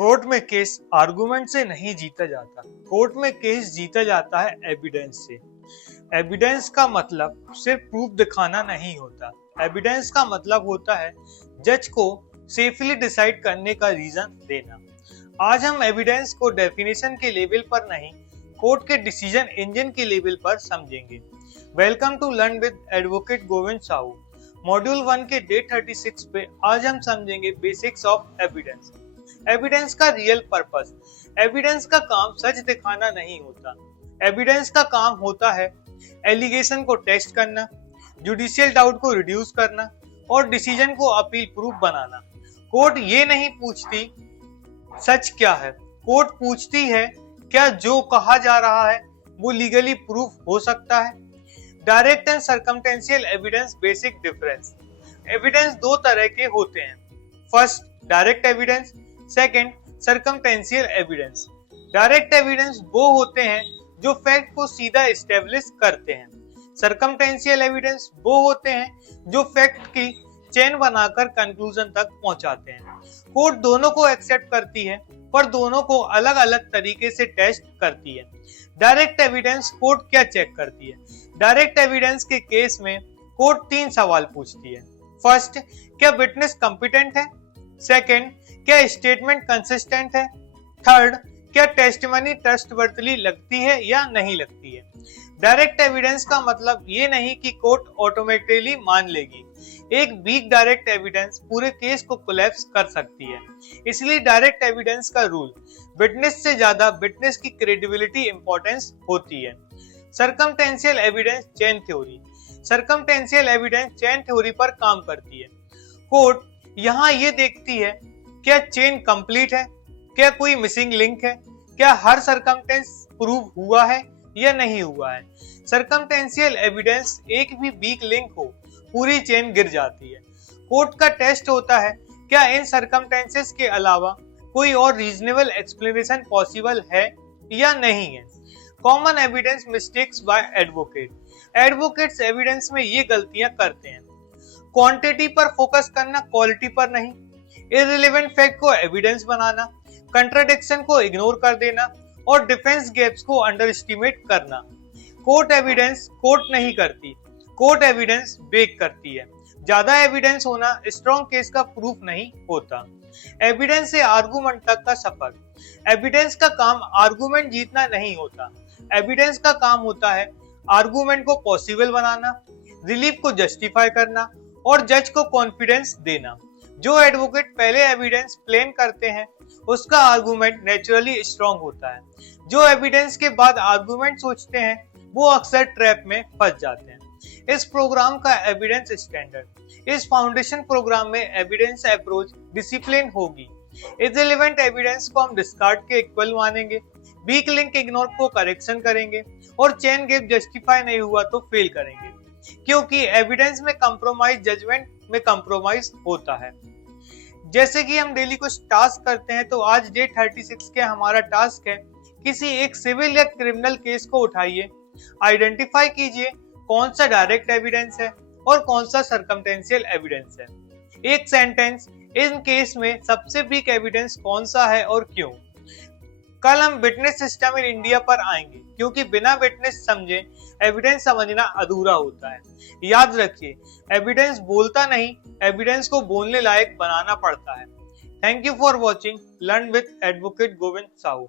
Court में case argument से नहीं जीता जाता। कोर्ट में केस जीता जाता है एविडेंस से। एविडेंस का मतलब सिर्फ प्रूफ दिखाना नहीं होता। एविडेंस का मतलब होता है जज को सेफली डिसाइड करने का रीजन देना। आज हम एविडेंस को डेफिनेशन के लेवल पर नहीं, कोर्ट के डिसीजन इंजन के लेवल पर समझेंगे। Welcome to learn with advocate Govind Sahu. Module 1 के डे 36 पे आज हम समझेंगे बेसिक्स ऑफ एविडेंस। एविडेंस का रियल पर्पस। एविडेंस का काम सच दिखाना नहीं होता। एविडेंस का काम होता है एलिगेशन को टेस्ट करना, जुडिशियल डाउट को रिड्यूस करना और डिसीजन को अपील प्रूफ बनाना। कोर्ट ये नहीं पूछती सच क्या है, कोर्ट पूछती है क्या जो कहा जा रहा है वो लीगली प्रूफ हो सकता है। Direct and circumstantial evidence basic difference. Evidence दो तरह के होते हैं। First, direct evidence. Second, circumstantial evidence. Direct evidence वो होते हैं जो फैक्ट को सीधा एस्टेब्लिश करते हैं। सर्कमटेंशियल एविडेंस वो होते हैं जो फैक्ट की चेन बनाकर कंक्लूजन तक पहुंचाते हैं। कोर्ट दोनों को एक्सेप्ट करती है पर दोनों को अलग अलग तरीके से टेस्ट करती है। डायरेक्ट एविडेंस कोर्ट क्या चेक करती है? डायरेक्ट एविडेंस के केस में कोर्ट 3 सवाल पूछती है। फर्स्ट, क्या विटनेस कॉम्पिटेंट है? सेकंड, क्या स्टेटमेंट कंसिस्टेंट है? थर्ड, क्या टेस्टिमनी ट्रस्टवर्थी लगती है या नहीं लगती है? डायरेक्ट एविडेंस का मतलब ये नहीं कि कोर्ट ऑटोमेटिकली मान लेगी। एक वीक डायरेक्ट एविडेंस पूरे केस को कोलैप्स कर सकती है। इसलिए डायरेक्ट एविडेंस का रूल, विटनेस से ज्यादा विटनेस की क्रेडिबिलिटी इंपॉर्टेंस होती है। Circumstantial evidence chain theory. Circumstantial evidence chain theory पर काम करती है। कोर्ट यहाँ ये देखती है क्या चेन कंप्लीट है, क्या कोई मिसिंग लिंक है, क्या हर सर्कमटेंस प्रूव हुआ है या नहीं हुआ है। सर्कमटेंशियल एविडेंस एक भी वीक लिंक हो पूरी चेन गिर जाती है। कोर्ट का टेस्ट होता है क्या इन सर्कमटेंसेस के अलावा कोई और रीजनेबल एक्सप्लेनेशन पॉसिबल है या नहीं है। Common evidence mistakes by advocate. Advocates evidence में ये गलतियां करते हैं। क्वांटिटी पर फोकस करना, क्वालिटी पर नहीं। इररिलेवेंट फैक्ट को एविडेंस बनाना, कंट्राडिक्शन को इग्नोर कर देना और डिफेंस गैप्स को अंडर एस्टिमेट करना। कोर्ट एविडेंस कोर्ट नहीं करती, कोर्ट एविडेंस बेक करती है। ज्यादा एविडेंस होना स्ट्रॉन्ग केस का प्रूफ नहीं होता। एविडेंस से आर्गुमेंट तक का सफर। एविडेंस का काम आर्गुमेंट जीतना नहीं होता। एविडेंस का काम होता है आर्गुमेंट को पॉसिबल बनाना, रिलीफ को जस्टिफाई करना और जज को कॉन्फिडेंस देना। जो एडवोकेट पहले एविडेंस प्लेन करते हैं उसका आर्गुमेंट नेचुरली स्ट्रॉन्ग होता है। जो एविडेंस के बाद आर्गुमेंट सोचते हैं वो अक्सर ट्रैप में फंस जाते हैं। इस प्रोग्राम का एविडेंस स्टैंडर्ड। इस फाउंडेशन प्रोग्राम में एविडेंस अप्रोच डिसिप्लिन होगी। इररिलेवेंट एविडेंस को हम डिस्कार्ड के इक्वल मानेंगे, वीक लिंक इग्नोर को करेक्शन करेंगे और चेन गैप जस्टिफाई नहीं हुआ तो फेल करेंगे, क्योंकि एविडेंस में कंप्रोमाइज जजमेंट में कंप्रोमाइज होता है। जैसे कि हम डेली कुछ टास्क करते हैं, तो आज डे 36 के हमारा टास्क है किसी एक सिविल या क्रिमिनल केस को उठाइए, आइडेंटिफाई कीजिए कौन सा डायरेक्ट एविडेंस है और कौन सा सर्कमटेंशियल एविडेंस है। एक सेंटेंस, इन केस में सबसे वीक एविडेंस कौन सा है और क्यों। कल हम विटनेस सिस्टम इन इंडिया पर आएंगे, क्योंकि बिना विटनेस समझे एविडेंस समझना अधूरा होता है। याद रखिए, एविडेंस बोलता नहीं, एविडेंस को बोलने लायक बनाना पड़ता है। Thank you for watching learn with advocate Govind Sahu.